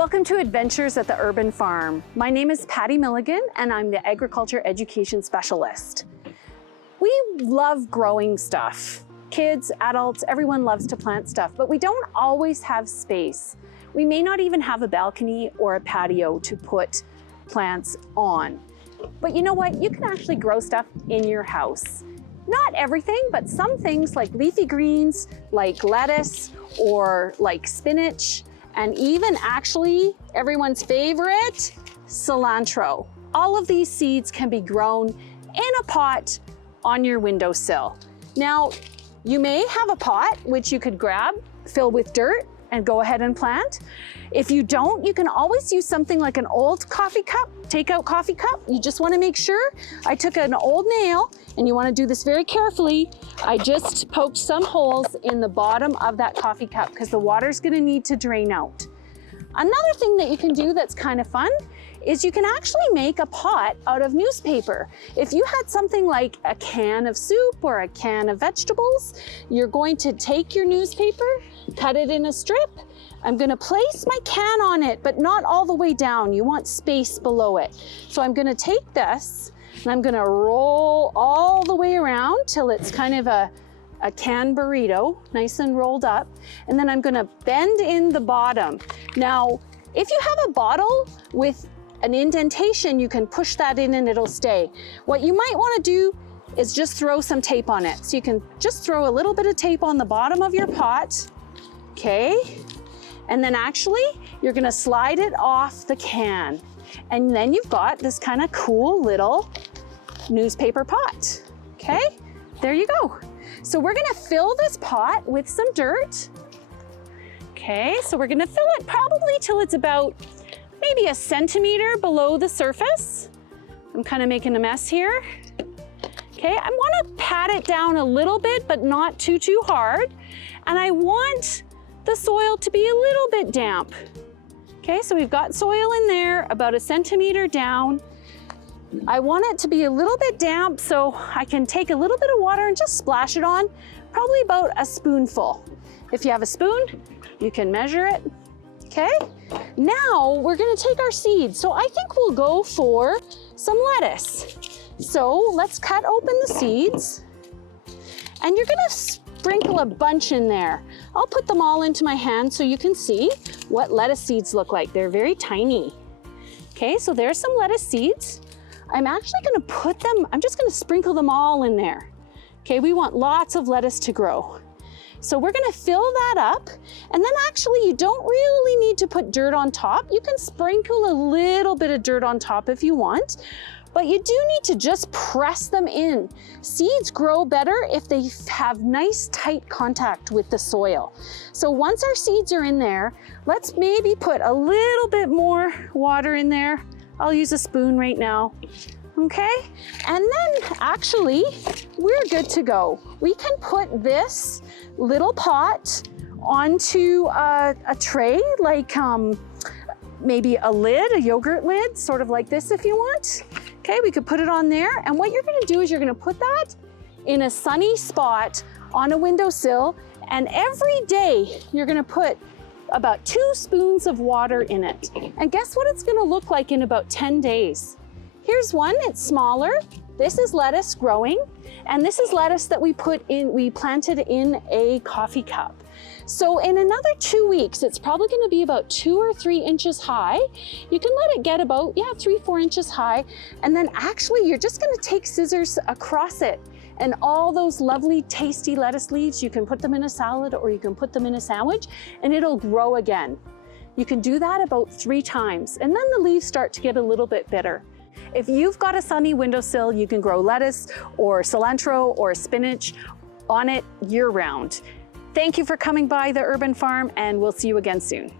Welcome to Adventures at the Urban Farm. My name is Patty Milligan and I'm the Agriculture Education Specialist. We love growing stuff. Kids, adults, everyone loves to plant stuff, but we don't always have space. We may not even have a balcony or a patio to put plants on. But you know what? You can actually grow stuff in your house. Not everything, but some things like leafy greens, like lettuce or like spinach, and even actually everyone's favorite, cilantro. All of these seeds can be grown in a pot on your windowsill. Now, you may have a pot which you could grab, fill with dirt, and go ahead and plant. If you don't, you can always use something like an old coffee cup, takeout coffee cup. You just want to make sure. I took an old nail, and you want to do this very carefully. I just poked some holes in the bottom of that coffee cup because the water's going to need to drain out. Another thing that you can do that's kind of fun is you can actually make a pot out of newspaper. If you had something like a can of soup or a can of vegetables, you're going to take your newspaper, cut it in a strip. I'm going to place my can on it, but not all the way down. You want space below it. So I'm going to take this and I'm going to roll all the way around till it's kind of a can burrito, nice and rolled up. And then I'm going to bend in the bottom. Now, if you have a bottle with an indentation, you can push that in and it'll stay. What you might want to do is just throw some tape on it. So you can just throw a little bit of tape on the bottom of your pot, okay? And then actually, you're gonna slide it off the can. And then you've got this kind of cool little newspaper pot, okay? There you go. So we're gonna fill this pot with some dirt. Okay, so we're gonna fill it probably till it's about maybe a centimeter below the surface. I'm kind of making a mess here. Okay, I want to pat it down a little bit, but not too hard. And I want the soil to be a little bit damp. Okay, so we've got soil in there about a centimeter down. I want it to be a little bit damp so I can take a little bit of water and just splash it on, probably about a spoonful. If you have a spoon, you can measure it. Okay, now we're gonna take our seeds. So I think we'll go for some lettuce. So let's cut open the seeds and you're gonna sprinkle a bunch in there. I'll put them all into my hand so you can see what lettuce seeds look like. They're very tiny. Okay, so there's some lettuce seeds. I'm actually gonna put them, I'm just gonna sprinkle them all in there. Okay, we want lots of lettuce to grow. So we're gonna fill that up, and then actually you don't really need to put dirt on top. You can sprinkle a little bit of dirt on top if you want, but you do need to just press them in. Seeds grow better if they have nice tight contact with the soil. So once our seeds are in there, let's maybe put a little bit more water in there. I'll use a spoon right now. Okay, and then actually we're good to go. We can put this little pot onto a tray, like maybe a lid, a yogurt lid, sort of like this if you want. Okay, we could put it on there, and what you're gonna do is you're gonna put that in a sunny spot on a windowsill, and every day you're gonna put about 2 spoons of water in it. And guess what it's gonna look like in about 10 days? Here's one, it's smaller. This is lettuce growing, and this is lettuce that we planted in a coffee cup. So in another 2 weeks, it's probably gonna be about 2 or 3 inches high. You can let it get about, 3-4 inches high, and then actually you're just gonna take scissors across it, and all those lovely tasty lettuce leaves, you can put them in a salad or you can put them in a sandwich, and it'll grow again. You can do that about 3 times, and then the leaves start to get a little bit bitter. If you've got a sunny windowsill, you can grow lettuce or cilantro or spinach on it year-round. Thank you for coming by the Urban Farm, and we'll see you again soon.